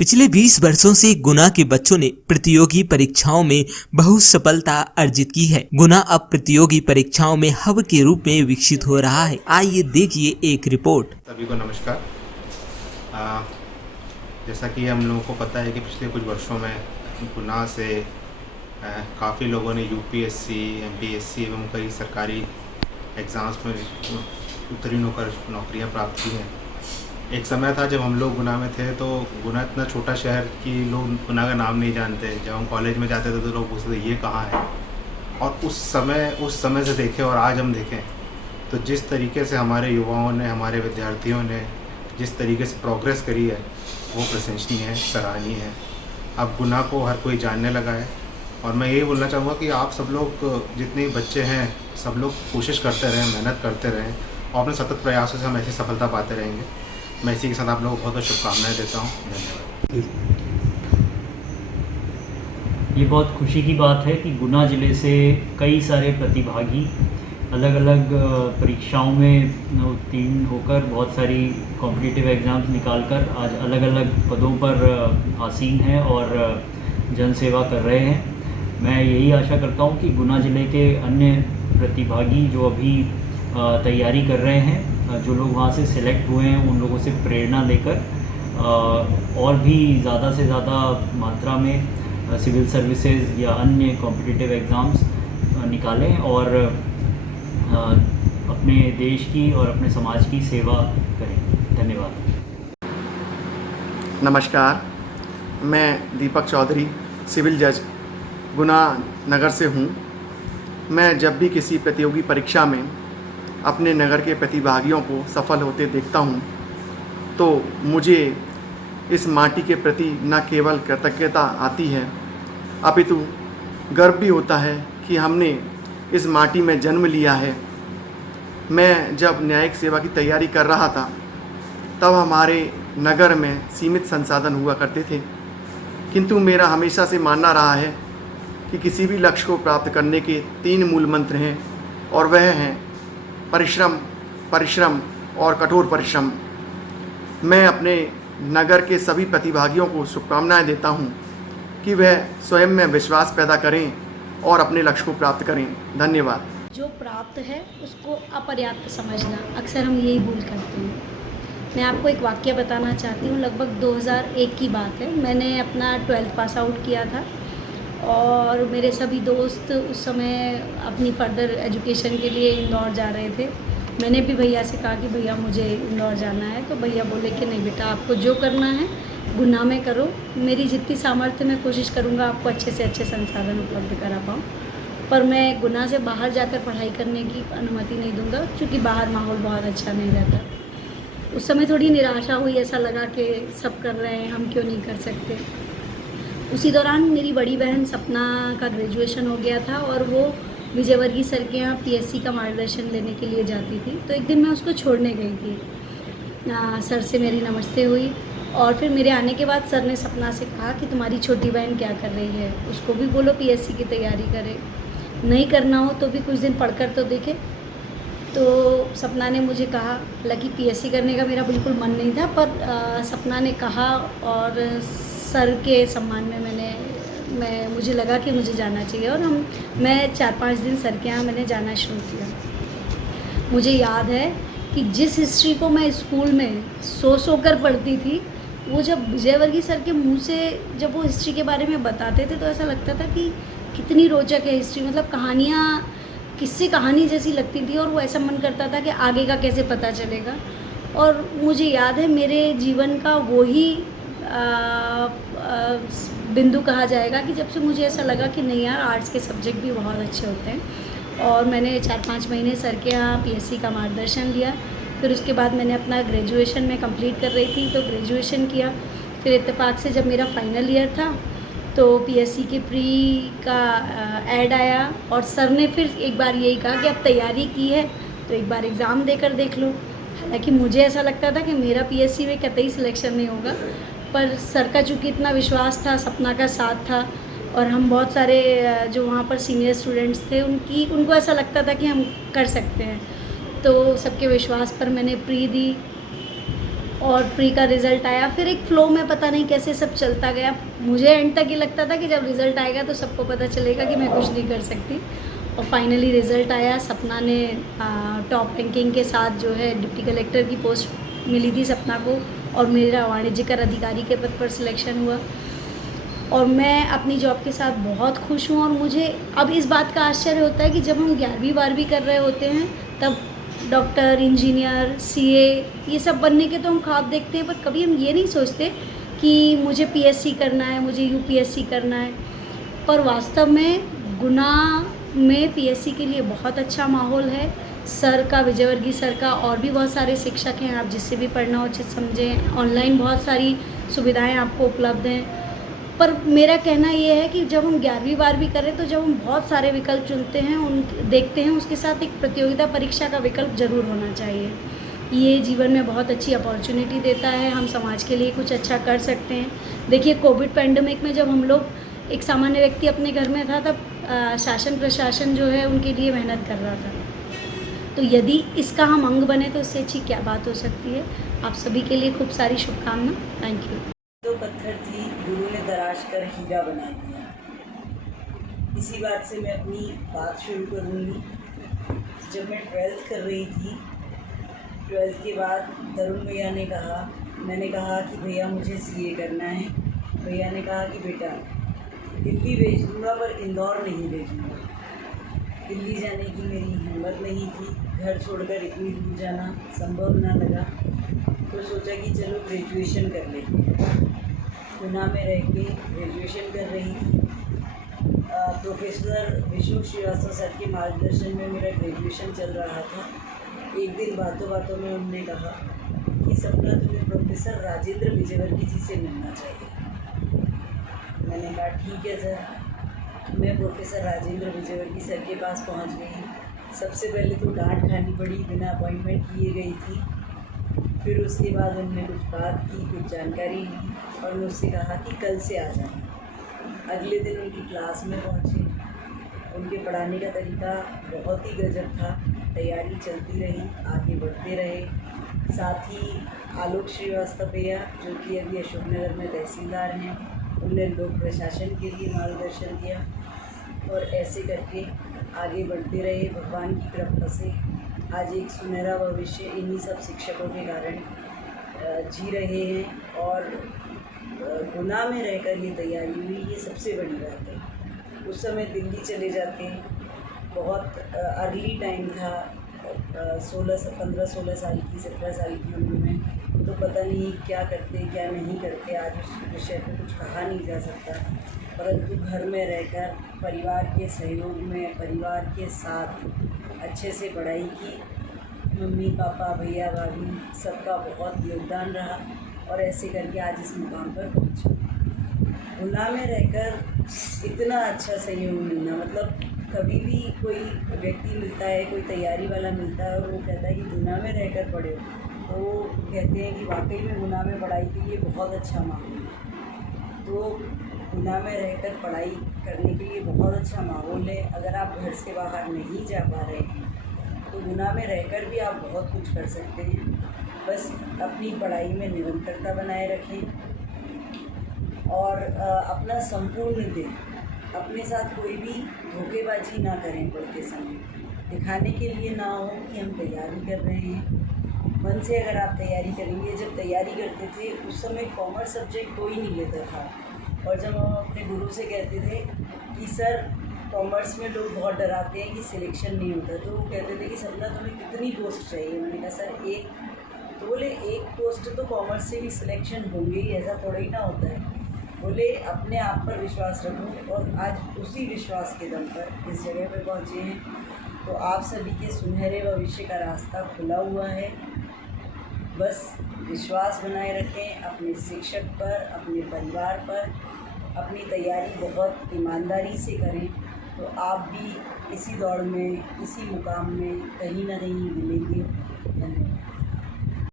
पिछले 20 वर्षों से गुना के बच्चों ने प्रतियोगी परीक्षाओं में बहुत सफलता अर्जित की है। गुना अब प्रतियोगी परीक्षाओं में हब के रूप में विकसित हो रहा है। आइए देखिए एक रिपोर्ट। सभी को नमस्कार। जैसा कि हम लोगों को पता है कि पिछले कुछ वर्षों में गुना से काफ़ी लोगों ने यूपीएससी, एमपीएससी एवं कई सरकारी एग्ज़ाम्स में उत्तीर्ण होकर नौकरियां प्राप्त की हैं। एक समय था जब हम लोग गुना में थे तो गुना इतना छोटा शहर कि लोग गुना का नाम नहीं जानते। जब हम कॉलेज में जाते थे तो लोग पूछते थे ये कहाँ है। और उस समय से देखें और आज हम देखें तो जिस तरीके से हमारे युवाओं ने, हमारे विद्यार्थियों ने जिस तरीके से प्रोग्रेस करी है वो प्रशंसनीय है, सराहनीय है। अब गुना को हर कोई जानने लगा है और मैं यही बोलना चाहूँगा कि आप सब लोग जितने बच्चे हैं सब लोग कोशिश करते रहें, मेहनत करते रहें और अपने सतत प्रयासों से हम ऐसी सफलता पाते रहेंगे। मैं इसी के साथ आप लोगों को बहुत बहुत शुभकामनाएं देता हूँ। धन्यवाद। ये बहुत खुशी की बात है कि गुना ज़िले से कई सारे प्रतिभागी अलग अलग परीक्षाओं में उत्तीर्ण होकर बहुत सारी कॉम्पिटिटिव एग्ज़ाम्स निकालकर आज अलग अलग पदों पर आसीन हैं और जनसेवा कर रहे हैं। मैं यही आशा करता हूँ कि गुना ज़िले के अन्य प्रतिभागी जो अभी तैयारी कर रहे हैं, जो लोग वहाँ से सिलेक्ट हुए हैं, उन लोगों से प्रेरणा लेकर और भी ज़्यादा से ज़्यादा मात्रा में सिविल सर्विसेज या अन्य कॉम्पिटिटिव एग्ज़ाम्स निकालें और अपने देश की और अपने समाज की सेवा करें। धन्यवाद। नमस्कार, मैं दीपक चौधरी, सिविल जज गुना नगर से हूँ। मैं जब भी किसी प्रतियोगी परीक्षा में अपने नगर के प्रतिभागियों को सफल होते देखता हूँ तो मुझे इस माटी के प्रति न केवल कृतज्ञता आती है अपितु गर्व भी होता है कि हमने इस माटी में जन्म लिया है। मैं जब न्यायिक सेवा की तैयारी कर रहा था तब हमारे नगर में सीमित संसाधन हुआ करते थे, किंतु मेरा हमेशा से मानना रहा है कि किसी भी लक्ष्य को प्राप्त करने के 3 मूल मंत्र हैं और वह हैं परिश्रम, परिश्रम और कठोर परिश्रम। मैं अपने नगर के सभी प्रतिभागियों को शुभकामनाएं देता हूं कि वह स्वयं में विश्वास पैदा करें और अपने लक्ष्य को प्राप्त करें। धन्यवाद। जो प्राप्त है उसको अपर्याप्त समझना, अक्सर हम यही भूल करते हैं। मैं आपको एक वाक़या बताना चाहती हूँ। लगभग 2001 की बात है। मैंने अपना 12th पास आउट किया था और मेरे सभी दोस्त उस समय अपनी फर्दर एजुकेशन के लिए इंदौर जा रहे थे। मैंने भी भैया से कहा कि भैया मुझे इंदौर जाना है, तो भैया बोले कि नहीं बेटा, आपको जो करना है गुना में करो। मेरी जितनी सामर्थ्य मैं कोशिश करूँगा आपको अच्छे से अच्छे संसाधन उपलब्ध करा पाऊँ, पर मैं गुना से बाहर जाकर पढ़ाई करने की अनुमति नहीं दूँगा, क्योंकि बाहर माहौल बहुत अच्छा नहीं रहता। उस समय थोड़ी निराशा हुई, ऐसा लगा कि सब कर रहे हैं, हम क्यों नहीं कर सकते। उसी दौरान मेरी बड़ी बहन सपना का ग्रेजुएशन हो गया था और वो विजयवर्गीय सर के यहाँ पीएससी का मार्गदर्शन लेने के लिए जाती थी। तो एक दिन मैं उसको छोड़ने गई थी। सर से मेरी नमस्ते हुई और फिर मेरे आने के बाद सर ने सपना से कहा कि तुम्हारी छोटी बहन क्या कर रही है, उसको भी बोलो पीएससी की तैयारी करे, नहीं करना हो तो भी कुछ दिन पढ़कर तो देखे। तो सपना ने मुझे कहा, हालांकि पीएससी करने का मेरा बिल्कुल मन नहीं था, पर सपना ने कहा और सर के सम्मान में मुझे लगा कि मुझे जाना चाहिए और मैं 4-5 दिन सर के यहाँ मैंने जाना शुरू किया। मुझे याद है कि जिस हिस्ट्री को मैं स्कूल में सो कर पढ़ती थी, वो जब विजयवर्गीय सर के मुंह से जब वो हिस्ट्री के बारे में बताते थे तो ऐसा लगता था कि कितनी रोचक है हिस्ट्री। मतलब कहानियाँ किस्से कहानी जैसी लगती थी और वो ऐसा मन करता था कि आगे का कैसे पता चलेगा। और मुझे याद है मेरे जीवन का वही बिंदु कहा जाएगा कि जब से मुझे ऐसा लगा कि नहीं यार, आर्ट्स के सब्जेक्ट भी बहुत अच्छे होते हैं। और मैंने 4-5 महीने सर के यहाँ पीएससी का मार्गदर्शन लिया। फिर उसके बाद मैंने अपना ग्रेजुएशन में कंप्लीट कर रही थी तो ग्रेजुएशन किया। फिर इत्तेफाक से जब मेरा फाइनल ईयर था तो पीएससी के प्री का ऐड आया और सर ने फिर एक बार यही कहा कि अब तैयारी की है तो एक बार एग्ज़ाम देकर देख लो। हालांकि मुझे ऐसा लगता था कि मेरा पीएससी में कतई सिलेक्शन नहीं होगा, पर सर का चूँकि इतना विश्वास था, सपना का साथ था और हम बहुत सारे जो वहाँ पर सीनियर स्टूडेंट्स थे उनको ऐसा लगता था कि हम कर सकते हैं, तो सबके विश्वास पर मैंने प्री दी और प्री का रिज़ल्ट आया, फिर एक फ़्लो में पता नहीं कैसे सब चलता गया। मुझे एंड तक ये लगता था कि जब रिज़ल्ट आएगा तो सबको पता चलेगा कि मैं कुछ नहीं कर सकती, और फाइनली रिज़ल्ट आया। सपना ने टॉप रैंकिंग के साथ जो है डिप्टी कलेक्टर की पोस्ट मिली थी सपना को, और मेरा वाणिज्यकर अधिकारी के पद पर सिलेक्शन हुआ, और मैं अपनी जॉब के साथ बहुत खुश हूँ। और मुझे अब इस बात का आश्चर्य होता है कि जब हम 11वीं 12वीं कर रहे होते हैं तब डॉक्टर, इंजीनियर, सीए ये सब बनने के तो हम ख्वाब देखते हैं, पर कभी हम ये नहीं सोचते कि मुझे पीएससी करना है, मुझे यूपीएससी करना है। पर वास्तव में गुना में पीएससी के लिए बहुत अच्छा माहौल है। सर का, विजयवर्गीय सर का, और भी बहुत सारे शिक्षक हैं, आप जिससे भी पढ़ना उचित समझें। ऑनलाइन बहुत सारी सुविधाएं आपको उपलब्ध हैं। पर मेरा कहना ये है कि जब हम 11वीं 12वीं करें तो जब हम बहुत सारे विकल्प चुनते हैं, उन देखते हैं, उसके साथ एक प्रतियोगिता परीक्षा का विकल्प ज़रूर होना चाहिए। ये जीवन में बहुत अच्छी अपॉर्चुनिटी देता है, हम समाज के लिए कुछ अच्छा कर सकते हैं। देखिए, कोविड पैंडमिक में जब हम लोग, एक सामान्य व्यक्ति अपने घर में था, तब शासन प्रशासन जो है उनके लिए मेहनत कर रहा था। तो यदि इसका हम अंग बने तो इससे अच्छी क्या बात हो सकती है। आप सभी के लिए खूब सारी शुभकामना। Thank you. दो पत्थर थी, गुरु ने तराश कर हीरा बना दिया। इसी बात से मैं अपनी बात शुरू करूँगी। जब मैं 12th कर रही थी, 12th के बाद तरुण भैया ने कहा, मैंने कहा कि भैया मुझे सीए करना है। भैया ने कहा कि बेटा दिल्ली भेज दूँगा पर इंदौर नहीं भेजूँगा। दिल्ली जाने की मेरी हिम्मत नहीं थी, घर छोड़कर इतनी दूर जाना संभव ना लगा, तो सोचा कि चलो ग्रेजुएशन कर लेते हैं। गुना में रह के ग्रेजुएशन कर रही थी। प्रोफेसर विष्णु श्रीवास्तव सर के मार्गदर्शन में मेरा ग्रेजुएशन चल रहा था। एक दिन बातों बातों में उन्होंने कहा कि सपना तुम्हें प्रोफेसर राजेंद्र विजयवर्गीय जी से मिलना चाहिए। मैंने कहा ठीक है सर। मैं प्रोफेसर राजेंद्र विजयवर्गीय सर के पास पहुंच गई। सबसे पहले तो डांट खानी पड़ी, बिना अपॉइंटमेंट किए गई थी। फिर उसके बाद उन्होंने कुछ बात की, कुछ जानकारी ली और मुझसे कहा कि कल से आ जाना। अगले दिन उनकी क्लास में पहुँचे। उनके पढ़ाने का तरीका बहुत ही गजब था। तैयारी चलती रही, आगे बढ़ते रहे। साथ ही आलोक श्रीवास्तव भैया, जो कि अभी अशोकनगर में तहसीलदार हैं, उन्होंने लोक प्रशासन के लिए मार्गदर्शन दिया, और ऐसे करके आगे बढ़ते रहे। भगवान की कृपा से आज एक सुनहरा भविष्य इन्हीं सब शिक्षकों के कारण जी रहे हैं। और गुना में रहकर ये तैयारी हुई, ये सबसे बड़ी बात है। उस समय दिल्ली चले जाते हैं, बहुत अर्ली टाइम था, 15-16 साल की, 17 साल की उम्र में, तो पता नहीं क्या करते क्या नहीं करते, आज उस विषय पे कुछ कहा नहीं जा सकता। परंतु घर में रहकर परिवार के सहयोग में, परिवार के साथ अच्छे से पढ़ाई की। मम्मी पापा, भैया भाभी, सबका बहुत योगदान रहा, और ऐसे करके आज इस मुकाम पर पहुँचे। गुना में रहकर इतना अच्छा सहयोग मिलना, मतलब कभी भी कोई व्यक्ति मिलता है, कोई तैयारी वाला मिलता है और वो कहता है कि गुना में रहकर पढ़े, तो वो कहते हैं कि वाकई में गुना में पढ़ाई के लिए बहुत अच्छा माहौल है। तो गुना में रहकर पढ़ाई करने के लिए बहुत अच्छा माहौल है। अगर आप घर से बाहर नहीं जा पा रहे हैं तो गुना में रहकर भी आप बहुत कुछ कर सकते हैं। बस अपनी पढ़ाई में निरंतरता बनाए रखें और अपना संपूर्ण दें। अपने साथ कोई भी धोखेबाजी ना करें पढ़ते समय, दिखाने के लिए ना हो कि हम तैयारी कर रहे हैं। मन से अगर आप तैयारी करेंगे, जब तैयारी करते थे उस समय कॉमर्स सब्जेक्ट कोई नहीं लेता था, और जब हम अपने गुरु से कहते थे कि सर कॉमर्स में लोग बहुत डराते हैं कि सिलेक्शन नहीं होता, तो वो कहते थे कि सपना तुम्हें कितनी पोस्ट चाहिए। मैंने कहा सर एक, तो बोले एक पोस्ट तो कॉमर्स से भी सिलेक्शन होंगे ही, ऐसा थोड़ा ही ना होता है। बोले अपने आप पर विश्वास रखो, और आज उसी विश्वास के दम पर इस जगह पर पहुँचे हैं। तो आप सभी के सुनहरे भविष्य का रास्ता खुला हुआ है। बस विश्वास बनाए रखें अपने शिक्षक पर, अपने परिवार पर। अपनी तैयारी बहुत ईमानदारी से करें तो आप भी इसी दौड़ में, इसी मुकाम में कहीं ना कहीं मिलेंगे। धन्यवाद।